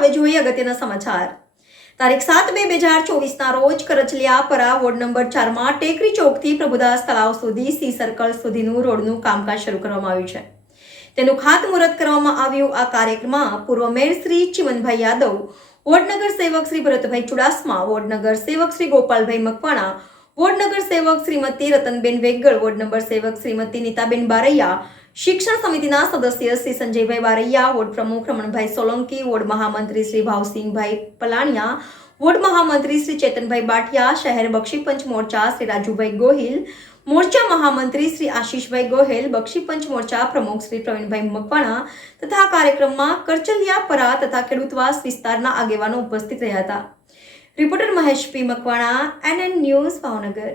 હવે જોઈએ અગત્યના સમાચાર। તારીખ 7/2/2024ના રોજ કરચલિયાપરા વોર્ડ નંબર 4માં ટેકરી ચોકથી પ્રભુદાસ તળાવ સુધી સી સર્કલ સુધીનું રોડનું કામકાજ શરૂ કરવામાં આવ્યું છે। તેનું ખાતમુહૂર્ત કરવામાં આવ્યું। આ કાર્યક્રમમાં પૂર્વ મેયર શ્રી ચિમનભાઈ યાદવ, વોર્ડનગર સેવક શ્રી ભરતભાઈ ચુડાસમા, વોર્ડનગર સેવક શ્રી ગોપાલભાઈ મકવાણા, વોર્ડનગર સેવક શ્રીમતી રતનબેન વેગડ, વોર્ડ નંબર સેવક શ્રીમતી નીતાબેન બારૈયા, શિક્ષણ સમિતિના સદસ્ય શ્રી સંજયભાઈ બારૈયા, વોર્ડ પ્રમુખ રમણભાઈ સોલંકી, વોર્ડ મહામંત્રી શ્રી ભાવસિંહભાઈ પલાણિયા, વોર્ડ મહામંત્રી શ્રી ચેતનભાઈ બાટિયા, શહેર બક્ષીપંચ મોરચા શ્રી રાજુભાઈ ગોહિલ, મોરચા મહામંત્રી શ્રી આશીષભાઈ ગોહિલ, બક્ષીપંચ મોરચા પ્રમુખ શ્રી પ્રવીણભાઈ મકવાણા તથા કાર્યક્રમમાં કરચલિયાપરા તથા ખેડૂતવાસ વિસ્તારના આગેવાનો ઉપસ્થિત રહ્યા હતા। રિપોર્ટર મહેશ પી મકવાણા, NN ન્યૂઝ, ભાવનગર।